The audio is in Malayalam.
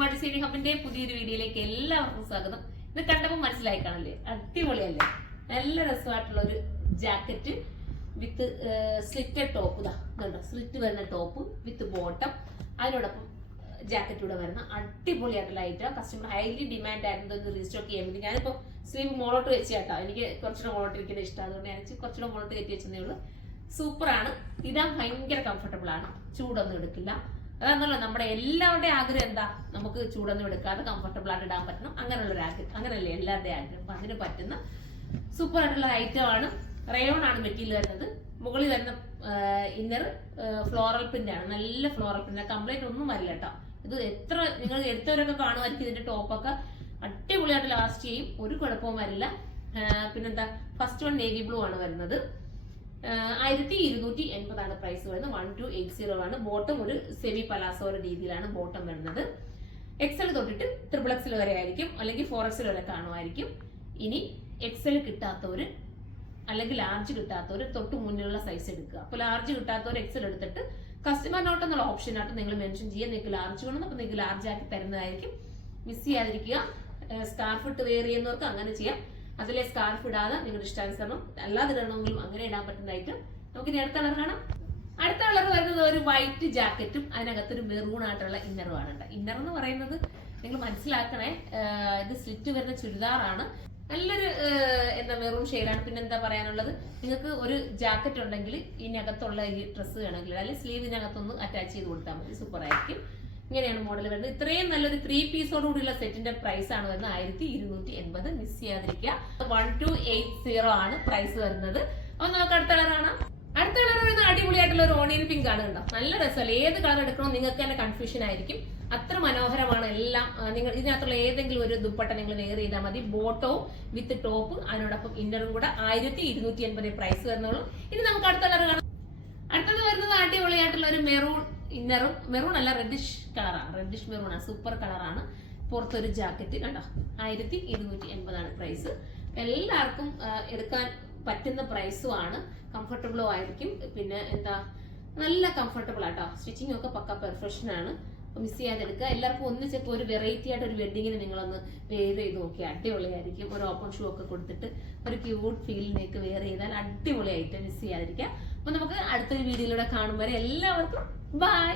കുർമ ഡിസൈനിങ് ഹബിന്റെ പുതിയൊരു വീഡിയോയിലേക്ക് എല്ലാവർക്കും സ്വാഗതം. ഇത് കണ്ടപ്പോൾ മനസ്സിലായി കാണല്ലേ, അടിപൊളിയല്ലേ, നല്ല രസമായിട്ടുള്ള ഒരു ജാക്കറ്റ് വിത്ത് സ്ലിറ്റഡ് ടോപ്പ്. ഇതുണ്ടോ, സ്ലിറ്റ് വരുന്ന ടോപ്പും വിത്ത് ബോട്ടം, അതിനോടൊപ്പം ജാക്കറ്റ് കൂടെ വരുന്ന അടിപൊളിയായിട്ടുള്ള ഐറ്റം. കസ്റ്റമർ ഹൈലി ഡിമാൻഡ് ആയിരുന്നു ഇത് റീസ്റ്റോക്ക് ചെയ്യാൻ വേണ്ടി. ഞാനിപ്പോൾ സ്ലീവ് മോളോട്ട് വെച്ച് കേട്ടോ, എനിക്ക് കുറച്ചുകൂടെ മോളോട്ട് ഇരിക്കുന്ന ഇഷ്ടം, അതുകൊണ്ട് ഞാൻ കുറച്ചുകൂടെ മോളോട്ട് കയറ്റി വെച്ചതേ ഉള്ളൂ. സൂപ്പറാണ്, ഇടാൻ ഭയങ്കര കംഫർട്ടബിൾ ആണ്, ചൂടൊന്നും എടുക്കില്ല. അതാണല്ലോ നമ്മുടെ എല്ലാവരുടെയും ആഗ്രഹം, എന്താ നമുക്ക് ചൂടൊന്നും എടുക്കാതെ കംഫർട്ടബിൾ ആയിട്ട് ഇടാൻ പറ്റണം, അങ്ങനെയുള്ളൊരു ആഗ്രഹം. അങ്ങനെയല്ലേ എല്ലാവരുടെയും ആഗ്രഹം. അപ്പൊ അതിന് പറ്റുന്ന സൂപ്പർ ആയിട്ടുള്ള ഐറ്റം ആണ്. റയോൺ ആണ് മെറ്റീരിയൽ വരുന്നത്. മുകളിൽ വരുന്ന ഇന്നർ ഫ്ലോറൽ പ്രിന്റ് ആണ്, നല്ല ഫ്ലോറൽ പ്രിന്റ്, കംപ്ലൈന്റ് ഒന്നും വരില്ല കേട്ടോ. ഇത് എത്ര നിങ്ങൾ എടുത്തവരൊക്കെ കാണുമായിരിക്കും, ഇതിന്റെ ടോപ്പൊക്കെ അടിപൊളിയായിട്ട് ലാസ്റ്റ് ചെയ്യും, ഒരു കുഴപ്പവും വരില്ല. പിന്നെന്താ, ഫസ്റ്റ് വൺ നേവി ബ്ലൂ ആണ് വരുന്നത്. 1280 പ്രൈസ് വരുന്നത്. 1280 ആണ്. ബോട്ടം ഒരു സെമി പലാസോ രീതിയിലാണ് ബോട്ടം വരുന്നത്. എക്സൽ തൊട്ടിട്ട് XXL വരെ ആയിരിക്കും, അല്ലെങ്കിൽ 4XL വരെ കാണുമായിരിക്കും. ഇനി എക്സൽ കിട്ടാത്തവര് അല്ലെങ്കിൽ ലാർജ് കിട്ടാത്തവര് തൊട്ട് മുന്നിലുള്ള സൈസ് എടുക്കുക. അപ്പൊ ലാർജ് കിട്ടാത്തവർ എക്സൽ എടുത്തിട്ട് കസ്റ്റമർ നോട്ട് എന്നുള്ള ഓപ്ഷനായിട്ട് നിങ്ങൾ മെൻഷൻ ചെയ്യുക, നിങ്ങൾക്ക് ലാർജ് വേണം, അപ്പൊ നിങ്ങൾക്ക് ലാർജ് ആക്കി തരുന്നതായിരിക്കും. മിസ് ചെയ്യാതിരിക്കുക. സ്കാർഫ് ഇട്ട് വെയർ ചെയ്യുന്നവർക്ക് അങ്ങനെ ചെയ്യാം, അതിലെ സ്കാർഫ് ഇടാതെ നിങ്ങളുടെ ഇഷ്ടാനുസരണം അല്ലാതെ ഇടണമെങ്കിലും അങ്ങനെ ഇടാൻ പറ്റുന്നതായിട്ട്. നമുക്ക് ഇനി അടുത്ത കളർ കാണാം. അടുത്ത കളർ വരുന്നത് ഒരു വൈറ്റ് ജാക്കറ്റും അതിനകത്തൊരു മെറൂൺ ആയിട്ടുള്ള ഇന്നറും ആണ്. ഇന്നർ എന്ന് പറയുന്നത് നിങ്ങൾ മനസ്സിലാക്കണേ, ഇത് സ്ലിറ്റ് വരുന്ന ചുരിദാറാണ്. നല്ലൊരു എന്താ മെറൂൺ ഷെയ്ഡാണ്. പിന്നെ എന്താ പറയാനുള്ളത്, നിങ്ങൾക്ക് ഒരു ജാക്കറ്റ് ഉണ്ടെങ്കിൽ ഇതിനകത്തുള്ള ഈ ഡ്രസ്സ് വേണമെങ്കിൽ അല്ലെങ്കിൽ സ്ലീവിനകത്തൊന്ന് അറ്റാച്ച് ചെയ്ത് കൊടുത്താൽ മതി, സൂപ്പർ ആയിരിക്കും. ഇങ്ങനെയാണ് മോഡൽ വരുന്നത്. ഇത്രയും നല്ലൊരു 3 പീസോട് കൂടിയുള്ള സെറ്റിന്റെ പ്രൈസ് ആണ് വരുന്നത് 1280. മിസ് ചെയ്യാതിരിക്കുക. 1280 ആണ് പ്രൈസ് വരുന്നത്. അപ്പൊ നമുക്ക് അടുത്ത കളർ കാണാം. അടുത്ത കളർ വരുന്നത് അടിപൊളിയായിട്ടുള്ള ഒരു ഓണിയൻ പിങ്ക് ആണ്. കണ്ടോ, നല്ല രസമല്ല. ഏത് കളർ എടുക്കണോ നിങ്ങൾക്ക് തന്നെ കൺഫ്യൂഷൻ ആയിരിക്കും, അത്ര മനോഹരമാണ് എല്ലാം. നിങ്ങൾ ഇതിനകത്തുള്ള ഏതെങ്കിലും ഒരു ദുപ്പട്ട നിങ്ങൾ വെയർ ചെയ്താൽ മതി. ബോട്ടവും വിത്ത് ടോപ്പ്, അതിനോടൊപ്പം ഇന്നറും കൂടെ 1280 പ്രൈസ് വരുന്നുള്ളൂ. ഇനി നമുക്ക് അടുത്ത കളർ കാണാം. അടുത്തത് വരുന്നത് അടിപൊളിയായിട്ടുള്ള ഒരു മെറൂൺ ഇന്നറും, മെറൂൺ അല്ല റെഡിഷ് കളറാണ്, റെഡിഷ് മെറൂൺ ആണ്, സൂപ്പർ കളറാണ്. പുറത്തൊരു ജാക്കറ്റ് കണ്ടോ, 1280 ആണ് പ്രൈസ്. എല്ലാവർക്കും എടുക്കാൻ പറ്റുന്ന പ്രൈസും ആണ്, കംഫർട്ടബിളും ആയിരിക്കും. പിന്നെ എന്താ, നല്ല കംഫർട്ടബിൾ ആട്ടോ. സ്റ്റിച്ചിങ് ഒക്കെ പക്ക പെർഫെക്ഷൻ ആണ്. മിസ് ചെയ്യാതെ എടുക്കുക. എല്ലാവർക്കും ഒന്നിച്ചപ്പോൾ ഒരു വെറൈറ്റി ആയിട്ട് ഒരു വെഡിങ്ങിന് നിങ്ങളൊന്ന് വെയർ ചെയ്ത് നോക്കിയാൽ അടിപൊളിയായിരിക്കും. ഒരു ഓപ്പൺ ഷൂ ഒക്കെ കൊടുത്തിട്ട് ഒരു ക്യൂട്ട് ഫീലിലേക്ക് വെയർ ചെയ്താൽ അടിപൊളിയായിട്ട്. മിസ് ചെയ്യാതിരിക്കുക. അപ്പൊ നമുക്ക് അടുത്തൊരു വീഡിയോയിലൂടെ കാണും വരെ എല്ലാവർക്കും ബൈ.